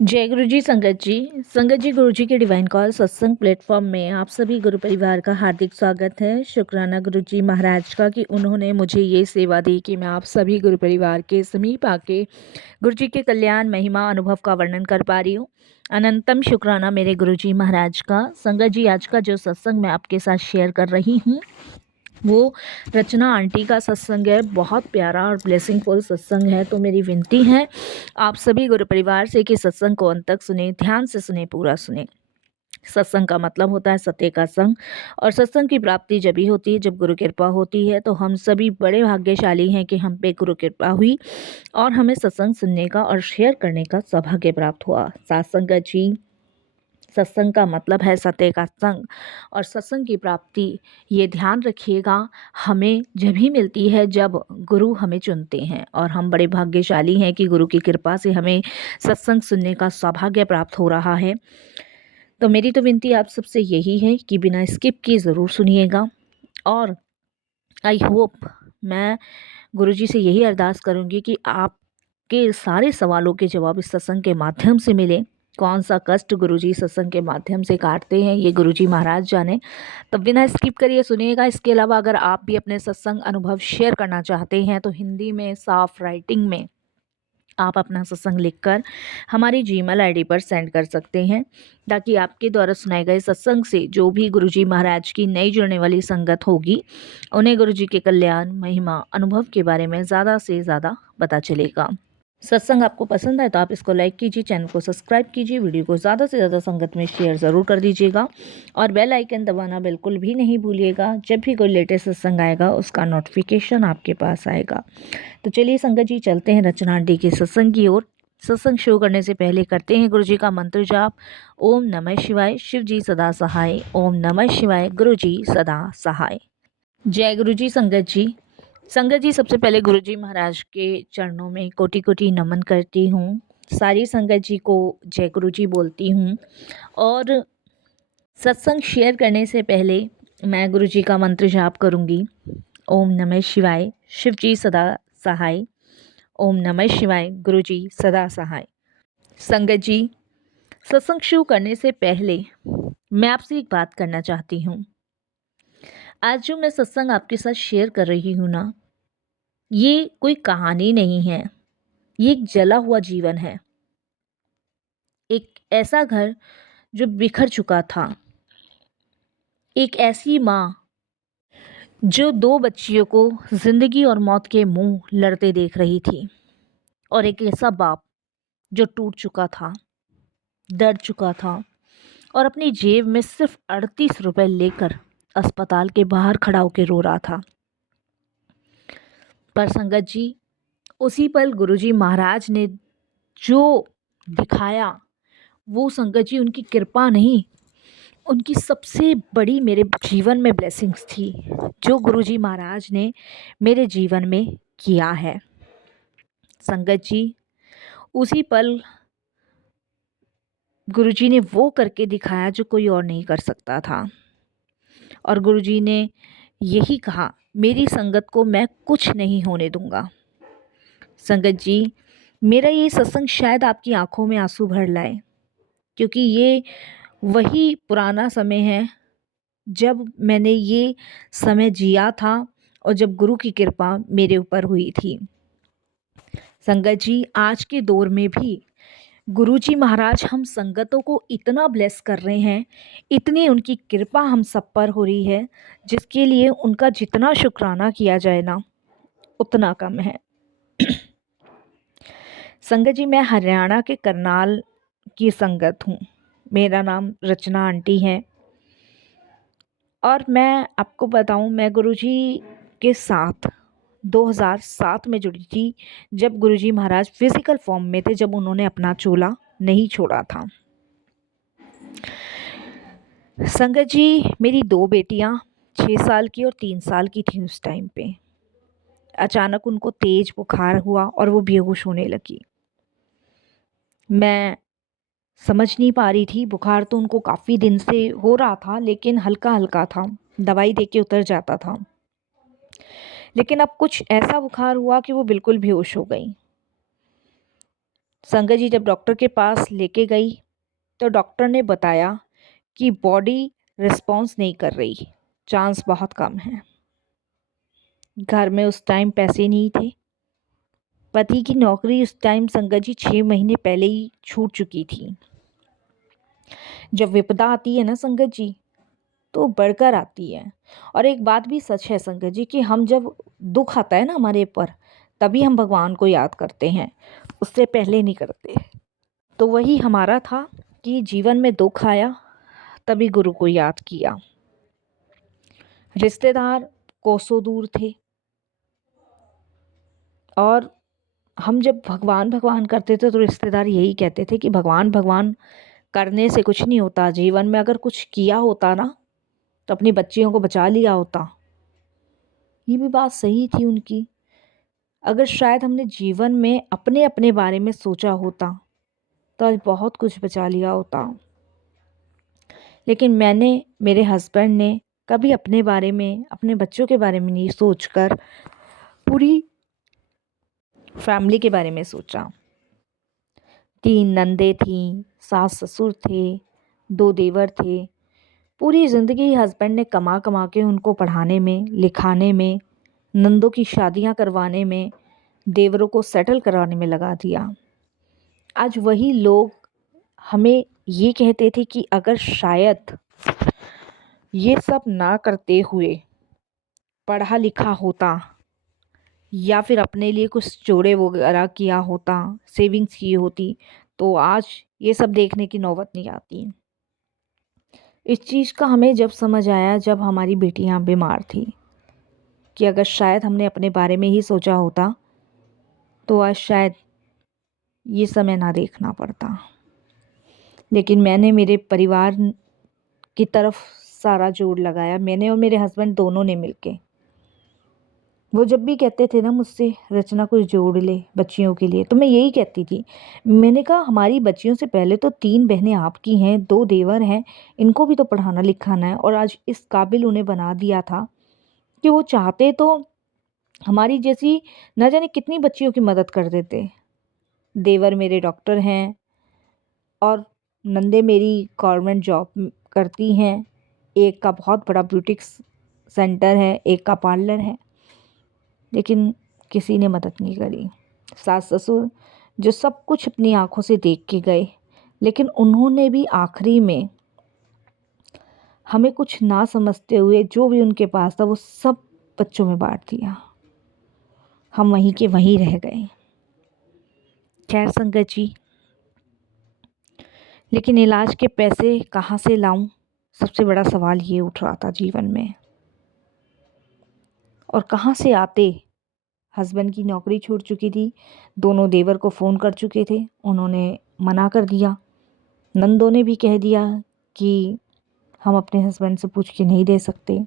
जय गुरु जी संगत जी गुरु जी के डिवाइन कॉल सत्संग प्लेटफॉर्म में आप सभी गुरु परिवार का हार्दिक स्वागत है। शुक्राना गुरु जी महाराज का कि उन्होंने मुझे ये सेवा दी कि मैं आप सभी गुरु परिवार के समीप आके गुरु जी के कल्याण महिमा अनुभव का वर्णन कर पा रही हूँ। अनंतम शुक्राना मेरे गुरु जी महाराज का। संगत जी आज का जो सत्संग मैं आपके साथ शेयर कर रही हूँ वो रचना आंटी का सत्संग है। बहुत प्यारा और ब्लेसिंगफुल सत्संग है। तो मेरी विनती है आप सभी गुरु परिवार से कि सत्संग को अंत तक सुने, ध्यान से सुने, पूरा सुने। सत्संग का मतलब होता है सत्य का संग, और सत्संग की प्राप्ति जब ही होती है जब गुरु कृपा होती है। तो हम सभी बड़े भाग्यशाली हैं कि हम पे गुरु कृपा हुई और हमें सत्संग सुनने का और शेयर करने का सौभाग्य प्राप्त हुआ। सत्संग जी, सत्संग का मतलब है सत्य का संग, और सत्संग की प्राप्ति ये ध्यान रखिएगा हमें जब ही मिलती है जब गुरु हमें चुनते हैं, और हम बड़े भाग्यशाली हैं कि गुरु की कृपा से हमें सत्संग सुनने का सौभाग्य प्राप्त हो रहा है। तो मेरी तो विनती आप सबसे यही है कि बिना स्किप किए ज़रूर सुनिएगा, और आई होप मैं गुरुजी से यही अरदास करूँगी कि आपके सारे सवालों के जवाब इस सत्संग के माध्यम से मिले। कौन सा कष्ट गुरुजी सत्संग के माध्यम से काटते हैं ये गुरुजी महाराज जाने। तो बिना स्किप करिए सुनिएगा। इसके अलावा अगर आप भी अपने सत्संग अनुभव शेयर करना चाहते हैं तो हिंदी में साफ राइटिंग में आप अपना सत्संग लिखकर हमारी जीमेल आईडी पर सेंड कर सकते हैं, ताकि आपके द्वारा सुनाए गए सत्संग से जो भी गुरुजी महाराज की नई जुड़ने वाली संगत होगी उन्हें गुरुजी के कल्याण महिमा अनुभव के बारे में ज़्यादा से ज़्यादा पता चलेगा। सत्संग आपको पसंद आए तो आप इसको लाइक कीजिए, चैनल को सब्सक्राइब कीजिए, वीडियो को ज़्यादा से ज़्यादा संगत में शेयर ज़रूर कर दीजिएगा, और बेल आइकन दबाना बिल्कुल भी नहीं भूलिएगा। जब भी कोई लेटेस्ट सत्संग आएगा उसका नोटिफिकेशन आपके पास आएगा। तो चलिए संगत जी चलते हैं रचना आंटी के सत्संग की ओर। सत्संग शुरू करने से पहले करते हैं गुरु जी का मंत्र जाप। ओम नमः शिवाय, शिव जी सदा सहाय। ओम नमः शिवाय, गुरु जी सदा सहाय। जय गुरु जी संगत जी। संगत जी सबसे पहले गुरु जी महाराज के चरणों में कोटि कोटि नमन करती हूँ। सारी संगत जी को जय गुरु जी बोलती हूँ। और सत्संग शेयर करने से पहले मैं गुरु जी का मंत्र जाप करूँगी। ओम नमः शिवाय, शिव जी सदा सहाय। ओम नमः शिवाय, गुरु जी सदा सहाय। संगत जी सत्संग शुरू करने से पहले मैं आपसे एक बात करना चाहती हूँ। आज जो मैं सत्संग आपके साथ शेयर कर रही हूँ ना, ये कोई कहानी नहीं है, ये एक जला हुआ जीवन है। एक ऐसा घर जो बिखर चुका था, एक ऐसी माँ जो दो बच्चियों को जिंदगी और मौत के मुंह लड़ते देख रही थी, और एक ऐसा बाप जो टूट चुका था, डर चुका था, और अपनी जेब में सिर्फ 38 रुपए लेकर अस्पताल के बाहर खड़ा होकर रो रहा था। पर संगत जी उसी पल गुरुजी महाराज ने जो दिखाया वो संगत जी उनकी कृपा नहीं, उनकी सबसे बड़ी मेरे जीवन में ब्लेसिंग्स थी जो गुरुजी महाराज ने मेरे जीवन में किया है। संगत जी उसी पल गुरुजी ने वो करके दिखाया जो कोई और नहीं कर सकता था, और गुरुजी ने यही कहा मेरी संगत को मैं कुछ नहीं होने दूंगा। संगत जी मेरा ये सत्संग शायद आपकी आंखों में आंसू भर लाए, क्योंकि ये वही पुराना समय है जब मैंने ये समय जिया था और जब गुरु की कृपा मेरे ऊपर हुई थी। संगत जी आज के दौर में भी गुरुजी महाराज हम संगतों को इतना ब्लेस कर रहे हैं, इतनी उनकी कृपा हम सब पर हो रही है, जिसके लिए उनका जितना शुक्राना किया जाए ना उतना कम है। संगत जी मैं हरियाणा के करनाल की संगत हूँ। मेरा नाम रचना आंटी है, और मैं आपको बताऊं मैं गुरुजी के साथ 2007 में जुड़ी थी, जब गुरुजी महाराज फिजिकल फॉर्म में थे, जब उन्होंने अपना चोला नहीं छोड़ा था। संगत जी मेरी दो बेटियां 6 साल की और 3 साल की थी उस टाइम पे। अचानक उनको तेज बुखार हुआ और वो बेहोश होने लगी। मैं समझ नहीं पा रही थी, बुखार तो उनको काफ़ी दिन से हो रहा था लेकिन हल्का हल्का था, दवाई दे के उतर जाता था, लेकिन अब कुछ ऐसा बुखार हुआ कि वो बिल्कुल बेहोश हो गई। संगत जी जब डॉक्टर के पास लेके गई तो डॉक्टर ने बताया कि बॉडी रिस्पॉन्स नहीं कर रही, चांस बहुत कम है। घर में उस टाइम पैसे नहीं थे। पति की नौकरी उस टाइम संगत जी 6 महीने पहले ही छूट चुकी थी। जब विपदा आती है ना संगत जी, तो बढ़कर आती है। और एक बात भी सच है संगत जी कि हम जब दुख आता है ना हमारे ऊपर, तभी हम भगवान को याद करते हैं, उससे पहले नहीं करते। तो वही हमारा था कि जीवन में दुख आया तभी गुरु को याद किया। रिश्तेदार कोसों दूर थे और हम जब भगवान भगवान करते थे तो रिश्तेदार यही कहते थे कि भगवान भगवान करने से कुछ नहीं होता, जीवन में अगर कुछ किया होता ना तो अपनी बच्चियों को बचा लिया होता। ये भी बात सही थी उनकी। अगर शायद हमने जीवन में अपने अपने बारे में सोचा होता तो आज बहुत कुछ बचा लिया होता। लेकिन मैंने, मेरे हस्बैंड ने कभी अपने बारे में, अपने बच्चों के बारे में नहीं सोचकर पूरी फैमिली के बारे में सोचा। 3 नंदे थीं, सास ससुर थे, 2 देवर थे। पूरी ज़िंदगी हस्बैंड ने कमा कमा के उनको पढ़ाने में, लिखाने में, नंदों की शादियां करवाने में, देवरों को सेटल कराने में लगा दिया। आज वही लोग हमें ये कहते थे कि अगर शायद ये सब ना करते हुए पढ़ा लिखा होता या फिर अपने लिए कुछ जोड़े वगैरह किया होता, सेविंग्स की होती, तो आज ये सब देखने की नौबत नहीं आती। इस चीज़ का हमें जब समझ आया जब हमारी बेटियां बीमार थी कि अगर शायद हमने अपने बारे में ही सोचा होता तो आज शायद ये समय ना देखना पड़ता। लेकिन मैंने मेरे परिवार की तरफ सारा जोर लगाया, मैंने और मेरे हस्बैंड दोनों ने मिलके। वो जब भी कहते थे ना मुझसे, रचना कुछ जोड़ ले बच्चियों के लिए, तो मैं यही कहती थी। मैंने कहा हमारी बच्चियों से पहले तो 3 बहनें आपकी हैं, 2 देवर हैं, इनको भी तो पढ़ाना लिखाना है। और आज इस काबिल उन्हें बना दिया था कि वो चाहते तो हमारी जैसी न जाने कितनी बच्चियों की मदद कर देते। देवर मेरे डॉक्टर हैं और नंदे मेरी गवर्नमेंट जॉब करती हैं। एक का बहुत बड़ा ब्यूटिक सेंटर है, एक का पार्लर है, लेकिन किसी ने मदद नहीं करी। सास ससुर जो सब कुछ अपनी आंखों से देख के गए, लेकिन उन्होंने भी आखिरी में हमें कुछ ना समझते हुए जो भी उनके पास था वो सब बच्चों में बांट दिया। हम वहीं के वहीं रह गए। खैर संगत जी, लेकिन इलाज के पैसे कहाँ से लाऊं, सबसे बड़ा सवाल ये उठ रहा था जीवन में। और कहाँ से आते। हस्बैंड की नौकरी छूट चुकी थी, दोनों देवर को फ़ोन कर चुके थे, उन्होंने मना कर दिया। नंदों ने भी कह दिया कि हम अपने हस्बैंड से पूछ के नहीं दे सकते।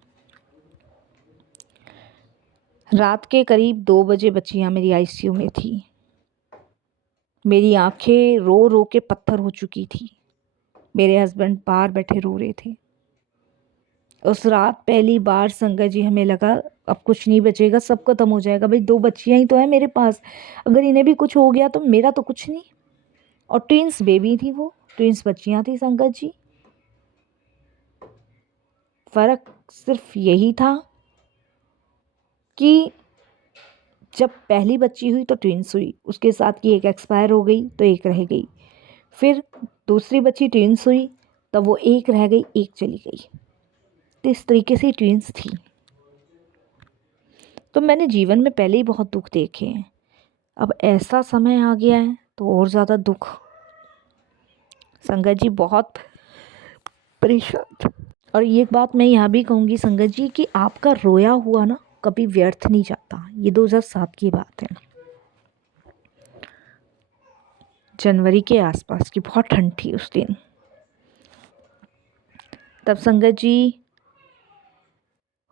रात के करीब 2 बजे बच्चियाँ मेरी आईसीयू में थी। मेरी आंखें रो रो के पत्थर हो चुकी थी। मेरे हस्बैंड बाहर बैठे रो रहे थे। उस रात पहली बार संगत जी हमें लगा अब कुछ नहीं बचेगा, सब खत्म हो जाएगा। भाई 2 बच्चियां ही तो है मेरे पास, अगर इन्हें भी कुछ हो गया तो मेरा तो कुछ नहीं। और ट्विंस बेबी थी, वो ट्विंस बच्चियां थी संगत जी। फ़र्क सिर्फ यही था कि जब पहली बच्ची हुई तो ट्विंस हुई, उसके साथ की एक एक्सपायर हो गई तो एक रह गई। फिर दूसरी बच्ची ट्विंस हुई तब वो एक रह गई, एक चली गई। तो इस तरीके से ट्विंस थी। तो मैंने जीवन में पहले ही बहुत दुख देखे हैं, अब ऐसा समय आ गया है तो और ज़्यादा दुख। संगत जी बहुत परेशान। और ये बात मैं यहाँ भी कहूँगी संगत जी कि आपका रोया हुआ ना कभी व्यर्थ नहीं जाता। ये 2007 की बात है, जनवरी के आसपास की, बहुत ठंड थी उस दिन। तब संगत जी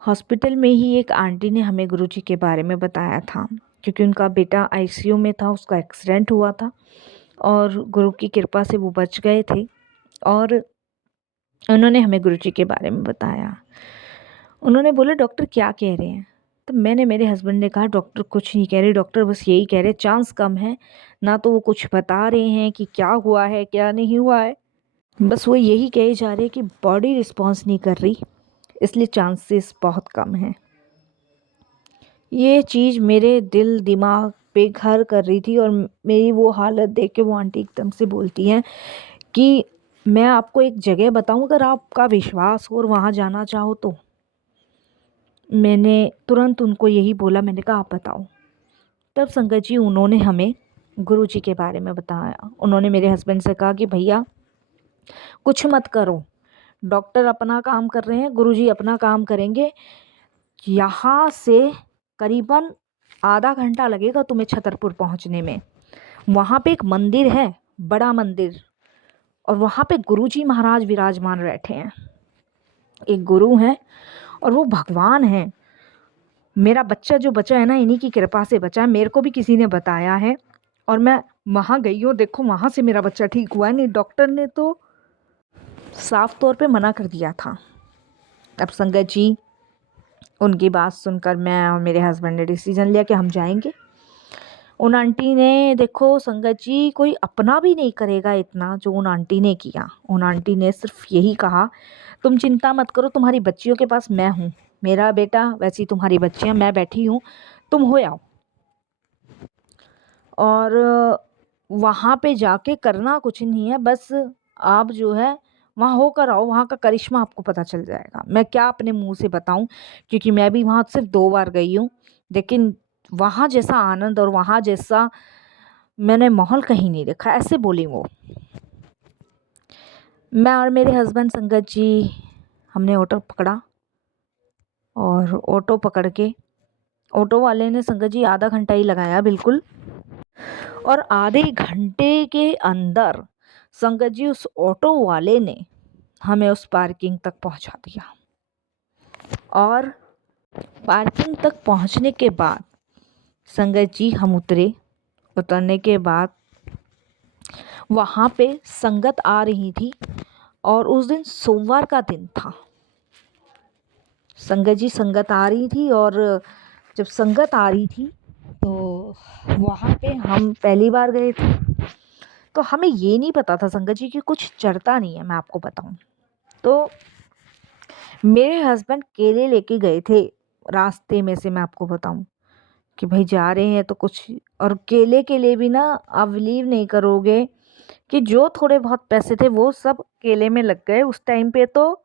हॉस्पिटल में ही एक आंटी ने हमें गुरुजी के बारे में बताया था, क्योंकि उनका बेटा आईसीयू में था, उसका एक्सीडेंट हुआ था और गुरु की कृपा से वो बच गए थे। और उन्होंने हमें गुरुजी के बारे में बताया। उन्होंने बोला डॉक्टर क्या कह रहे हैं, तो मैंने मेरे हस्बैंड ने कहा डॉक्टर कुछ नहीं कह रहे, डॉक्टर बस यही कह रहे चांस कम है, ना तो वो कुछ बता रहे हैं कि क्या हुआ है क्या नहीं हुआ है, बस वो यही कहे जा रहे कि बॉडी रिस्पॉन्स नहीं कर रही, इसलिए चांसेस बहुत कम हैं। ये चीज़ मेरे दिल दिमाग पे घर कर रही थी, और मेरी वो हालत देख के वो आंटी एकदम से बोलती हैं कि मैं आपको एक जगह बताऊं, अगर आपका विश्वास हो और वहाँ जाना चाहो तो। मैंने तुरंत उनको यही बोला, मैंने कहा आप बताओ। तब संगत जी उन्होंने हमें गुरु जी के बारे में बताया। उन्होंने मेरे हस्बैंड से कहा कि भैया कुछ मत करो, डॉक्टर अपना काम कर रहे हैं, गुरु जी अपना काम करेंगे। यहाँ से करीबन आधा घंटा लगेगा तुम्हें छतरपुर पहुँचने में। वहाँ पे एक मंदिर है, बड़ा मंदिर, और वहाँ पे गुरुजी महाराज विराजमान बैठे हैं। एक गुरु हैं और वो भगवान हैं। मेरा बच्चा जो बचा है ना, इन्हीं की कृपा से बचा है। मेरे को भी किसी ने बताया है और मैं वहाँ गई हूँ, देखो वहाँ से मेरा बच्चा ठीक हुआ है। नहीं, डॉक्टर ने तो साफ तौर पे मना कर दिया था। अब संगत जी उनकी बात सुनकर मैं और मेरे हस्बैंड ने डिसीजन लिया कि हम जाएंगे। उन आंटी ने, देखो संगत जी, कोई अपना भी नहीं करेगा इतना जो उन आंटी ने किया। उन आंटी ने सिर्फ यही कहा तुम चिंता मत करो, तुम्हारी बच्चियों के पास मैं हूँ, मेरा बेटा वैसी तुम्हारी बच्चियाँ, मैं बैठी हूँ, तुम हो आओ। और वहाँ पे जाके करना कुछ नहीं है, बस आप जो है वहाँ होकर आओ, वहाँ का करिश्मा आपको पता चल जाएगा। मैं क्या अपने मुंह से बताऊं, क्योंकि मैं भी वहाँ सिर्फ 2 बार गई हूँ, लेकिन वहाँ जैसा आनंद और वहाँ जैसा मैंने माहौल कहीं नहीं देखा, ऐसे बोली वो। मैं और मेरे हस्बैंड संगत जी हमने ऑटो पकड़ा, और ऑटो पकड़ के ऑटो वाले ने संगत जी आधा घंटा ही लगाया बिल्कुल, और आधे घंटे के अंदर संगत जी उस ऑटो वाले ने हमें उस पार्किंग तक पहुंचा दिया। और पार्किंग तक पहुंचने के बाद संगत जी हम उतरे। उतरने के बाद वहाँ पे संगत आ रही थी, और उस दिन सोमवार का दिन था। संगत जी संगत आ रही थी, और जब संगत आ रही थी तो वहाँ पे हम पहली बार गए थे, तो हमें ये नहीं पता था संगत जी कि कुछ चढ़ता नहीं है। मैं आपको बताऊं तो मेरे हस्बैंड केले लेके गए थे रास्ते में से। मैं आपको बताऊं कि भाई जा रहे हैं तो कुछ, और केले के लिए भी ना, आप बिलीव नहीं करोगे कि जो थोड़े बहुत पैसे थे वो सब केले में लग गए उस टाइम पे। तो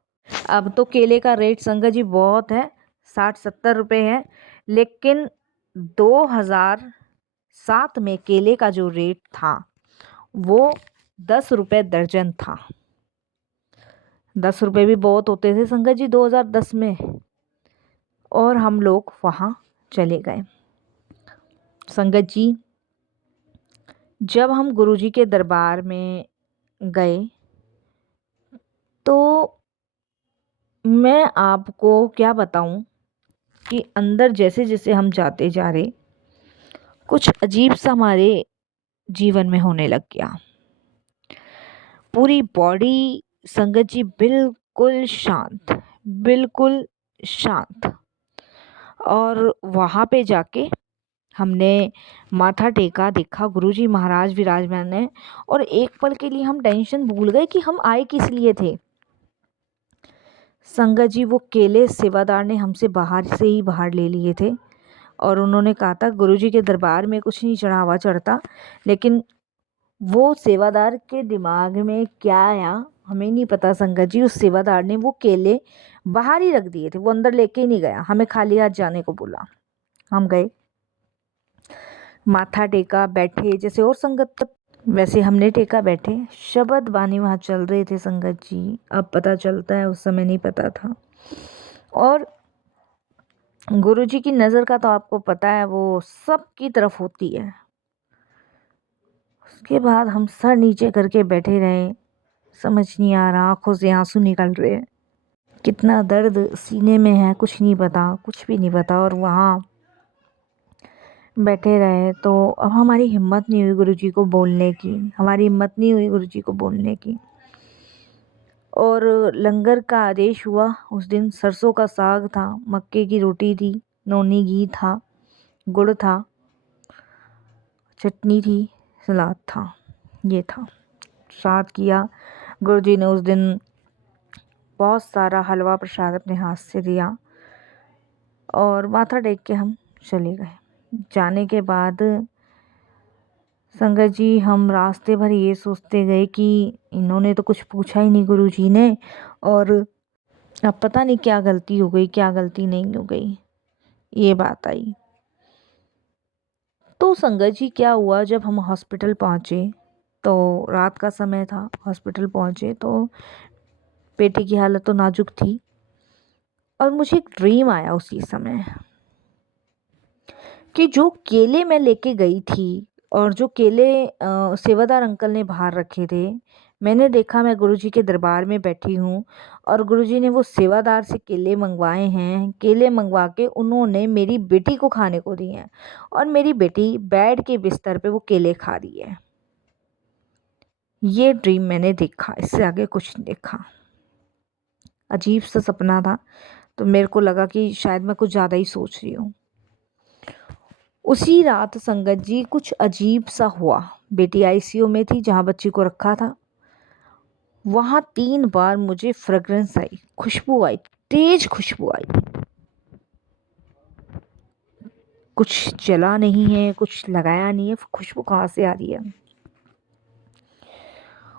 अब तो केले का रेट संगत जी बहुत है, 60-70 रुपये है, लेकिन 2007 में केले का जो रेट था वो 10 रुपये दर्जन था। 10 रुपये भी बहुत होते थे संगत जी 2010 में। और हम लोग वहाँ चले गए। संगत जी जब हम गुरुजी के दरबार में गए तो मैं आपको क्या बताऊं कि अंदर जैसे जैसे हम जाते जा रहे, कुछ अजीब सा हमारे जीवन में होने लग गया। पूरी बॉडी संगत जी बिल्कुल शांत, बिल्कुल शांत। और वहाँ पे जाके हमने माथा टेका, देखा गुरुजी महाराज विराजमान है, और एक पल के लिए हम टेंशन भूल गए कि हम आए किस लिए थे। संगत जी वो केले सेवादार ने हमसे बाहर से ही बाहर ले लिए थे, और उन्होंने कहा था गुरुजी के दरबार में कुछ नहीं चढ़ावा चढ़ता, लेकिन वो सेवादार के दिमाग में क्या आया हमें नहीं पता। संगत जी उस सेवादार ने वो केले बाहर ही रख दिए थे, वो अंदर लेके ही नहीं गया, हमें खाली हाथ जाने को बोला। हम गए, माथा टेका, बैठे जैसे और संगत तक वैसे हमने टेका, बैठे। शब्द बानी वहाँ चल रहे थे संगत जी, अब पता चलता है, उस समय नहीं पता था। और गुरुजी की नज़र का तो आपको पता है वो सब की तरफ होती है। उसके बाद हम सर नीचे करके बैठे रहे, समझ नहीं आ रहा, आंखों से आंसू निकल रहे हैं, कितना दर्द सीने में है कुछ नहीं पता, कुछ भी नहीं पता। और वहाँ बैठे रहे तो अब हमारी हिम्मत नहीं हुई गुरुजी को बोलने की, हमारी हिम्मत नहीं हुई गुरुजी को बोलने की। और लंगर का आदेश हुआ। उस दिन सरसों का साग था, मक्के की रोटी थी, नोनी घी था, गुड़ था, चटनी थी, सलाद था, ये था। श्राद्ध किया। गुरुजी ने उस दिन बहुत सारा हलवा प्रसाद अपने हाथ से दिया और माथा टेक के हम चले गए। जाने के बाद संगत जी हम रास्ते भर ये सोचते गए कि इन्होंने तो कुछ पूछा ही नहीं गुरुजी ने, और अब पता नहीं क्या गलती हो गई, क्या गलती नहीं हो गई, ये बात आई। तो संगत जी क्या हुआ, जब हम हॉस्पिटल पहुँचे तो रात का समय था, हॉस्पिटल पहुँचे तो बेटी की हालत तो नाजुक थी और मुझे एक ड्रीम आया उसी समय कि जो केले मैं लेके गई थी और जो केले सेवादार अंकल ने बाहर रखे थे, मैंने देखा मैं गुरुजी के दरबार में बैठी हूँ और गुरुजी ने वो सेवादार से केले मंगवाए हैं। केले मंगवा के उन्होंने मेरी बेटी को खाने को दिए हैं और मेरी बेटी बेड के बिस्तर पे वो केले खा रही है। ये ड्रीम मैंने देखा, इससे आगे कुछ नहीं देखा। अजीब सा सपना था, तो मेरे को लगा कि शायद मैं कुछ ज़्यादा ही सोच रही हूँ। उसी रात संगत जी कुछ अजीब सा हुआ। बेटी आईसीयू में थी जहाँ बच्ची को रखा था, वहाँ 3 बार मुझे फ्रेग्रेंस आई, खुशबू आई, तेज खुशबू आई। कुछ जला नहीं है, कुछ लगाया नहीं है, खुशबू कहाँ से आ रही है।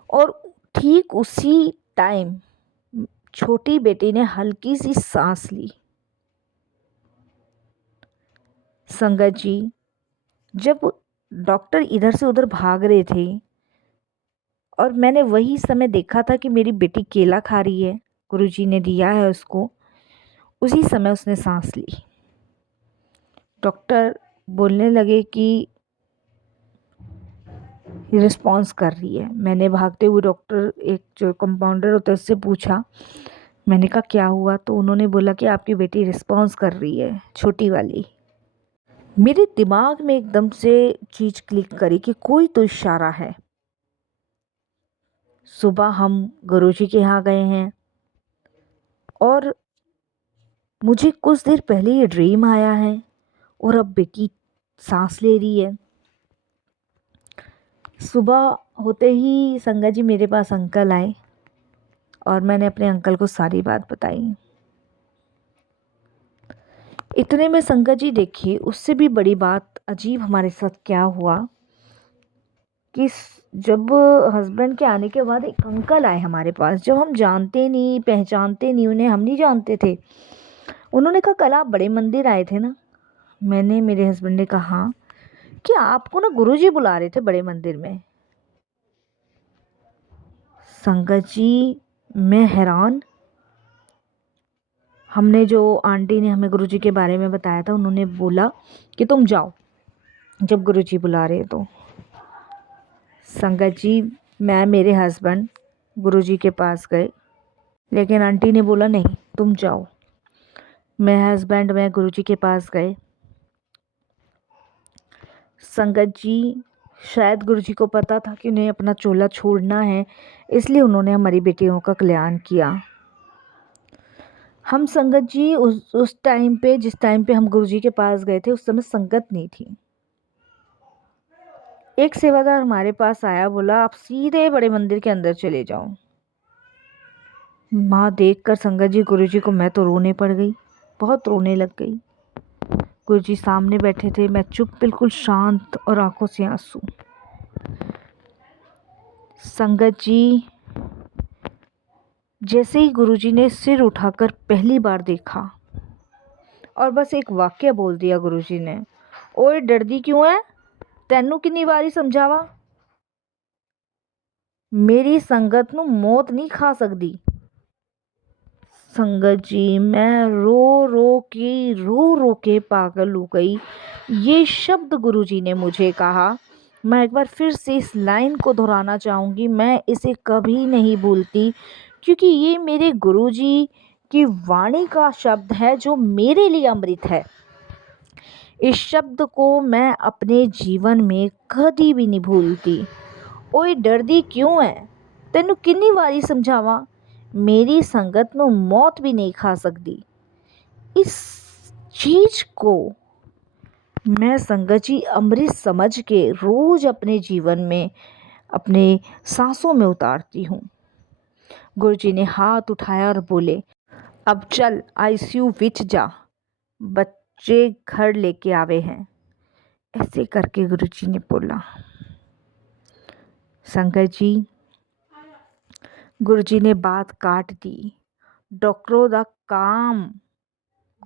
और ठीक उसी टाइम छोटी बेटी ने हल्की सी सांस ली। संगत जी जब डॉक्टर इधर से उधर भाग रहे थे और मैंने वही समय देखा था कि मेरी बेटी केला खा रही है, गुरुजी ने दिया है उसको, उसी समय उसने सांस ली। डॉक्टर बोलने लगे कि रिस्पॉन्स कर रही है। मैंने भागते हुए डॉक्टर, एक जो कंपाउंडर होता है, उससे पूछा। मैंने कहा क्या हुआ, तो उन्होंने बोला कि आपकी बेटी रिस्पॉन्स कर रही है, छोटी वाली। मेरे दिमाग में एकदम से चीज़ क्लिक करी कि कोई तो इशारा है। सुबह हम गुरुजी के यहाँ गए हैं और मुझे कुछ देर पहले ये ड्रीम आया है और अब बेटी सांस ले रही है। सुबह होते ही संगत जी मेरे पास अंकल आए और मैंने अपने अंकल को सारी बात बताई। इतने में संगत जी देखिए, उससे भी बड़ी बात अजीब हमारे साथ क्या हुआ कि जब हस्बैंड के आने के बाद एक अंकल आए हमारे पास, जो हम जानते नहीं पहचानते नहीं, उन्हें हम नहीं जानते थे। उन्होंने कहा कल आप बड़े मंदिर आए थे ना। मैंने, मेरे हस्बैंड ने कहा कि आपको ना गुरुजी बुला रहे थे बड़े मंदिर में। संगत जी मैं हैरान। हमने, जो आंटी ने हमें गुरुजी के बारे में बताया था, उन्होंने बोला कि तुम जाओ जब गुरुजी बुला रहे तो। संगत जी मैं, मेरे हस्बैंड गुरुजी के पास गए, लेकिन आंटी ने बोला नहीं तुम जाओ। मैं, हस्बैंड, मैं गुरुजी के पास गए। संगत जी शायद गुरुजी को पता था कि उन्हें अपना चोला छोड़ना है, इसलिए उन्होंने हमारी बेटियों का कल्याण किया। हम संगत जी उस टाइम पे, जिस टाइम पे हम गुरुजी के पास गए थे, उस समय संगत नहीं थी। एक सेवादार हमारे पास आया, बोला आप सीधे बड़े मंदिर के अंदर चले जाओ। माँ देखकर संगत जी गुरुजी को, मैं तो रोने पड़ गई, बहुत रोने लग गई। गुरुजी सामने बैठे थे, मैं चुप, बिल्कुल शांत और आंखों से आंसू। संगत जी जैसे ही गुरुजी ने सिर उठाकर पहली बार देखा और बस एक वाक्य बोल दिया गुरुजी ने, ओए डरदी क्यों है, तैनू कितनी बारी समझावा, मेरी संगत नू मौत नहीं खा सकती। संगत जी मैं रो रो के पागल हो गई। ये शब्द गुरुजी ने मुझे कहा, मैं एक बार फिर से इस लाइन को दोहराना चाहूँगी, मैं इसे कभी नहीं भूलती, क्योंकि ये मेरे गुरुजी की वाणी का शब्द है जो मेरे लिए अमृत है। इस शब्द को मैं अपने जीवन में कभी भी नहीं भूलती। ओए डरदी क्यों है, तेनू कितनी बारी समझावा, मेरी संगत नू मौत भी नहीं खा सकती। इस चीज़ को मैं संगत जी अमृत समझ के रोज अपने जीवन में, अपने सांसों में उतारती हूँ। गुरुजी ने हाथ उठाया और बोले, अब चल आईसीयू विच जा, बच्चे घर लेके आवे हैं। ऐसे करके गुरुजी ने बोला। संगत जी, गुरुजी ने बात काट दी। डॉक्टरों का काम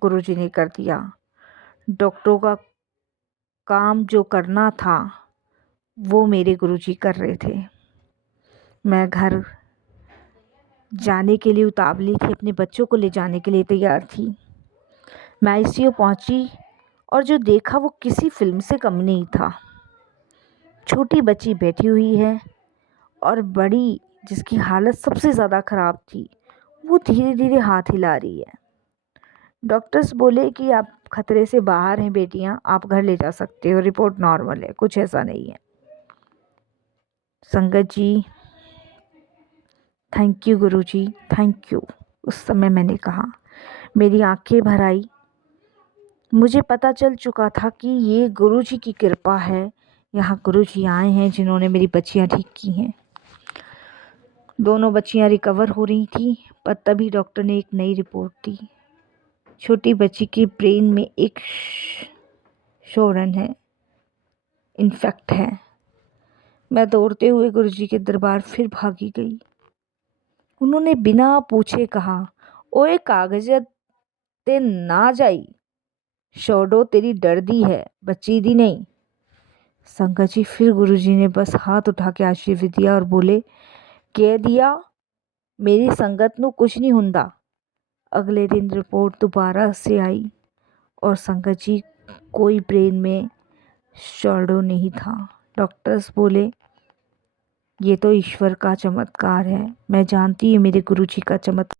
गुरुजी ने कर दिया। डॉक्टरों का काम जो करना था वो मेरे गुरुजी कर रहे थे। मैं घर जाने के लिए उतावली थी, अपने बच्चों को ले जाने के लिए तैयार थी। मैं आईसीयू पहुंची और जो देखा वो किसी फिल्म से कम नहीं था। छोटी बच्ची बैठी हुई है और बड़ी, जिसकी हालत सबसे ज़्यादा ख़राब थी, वो धीरे धीरे हाथ हिला रही है। डॉक्टर्स बोले कि आप खतरे से बाहर हैं बेटियां, आप घर ले जा सकते हो, रिपोर्ट नॉर्मल है, कुछ ऐसा नहीं है। संगत जी, थैंक यू गुरुजी, थैंक यू। उस समय मैंने कहा, मेरी आंखें भर आई। मुझे पता चल चुका था कि ये गुरुजी की कृपा है, यहाँ गुरुजी आए हैं जिन्होंने मेरी बच्चियाँ ठीक की हैं। दोनों बच्चियाँ रिकवर हो रही थी, पर तभी डॉक्टर ने एक नई रिपोर्ट दी। छोटी बच्ची के ब्रेन में एक शोरन है, इन्फेक्ट है। मैं दौड़ते हुए गुरुजी के दरबार फिर भागी गई। उन्होंने बिना पूछे कहा, ओए कागज़ ते ना जाई, शोडो तेरी डरदी है, बच्ची दी नहीं। संगत जी, फिर गुरुजी ने बस हाथ उठा के आशीर्वाद दिया और बोले, कह दिया मेरी संगत नू कुछ नहीं हुंदा। अगले दिन रिपोर्ट दोबारा से आई और संगत जी, कोई ब्रेन में शोडो नहीं था। डॉक्टर्स बोले, ये तो ईश्वर का चमत्कार है। मैं जानती हूँ मेरे गुरुजी का चमत्कार।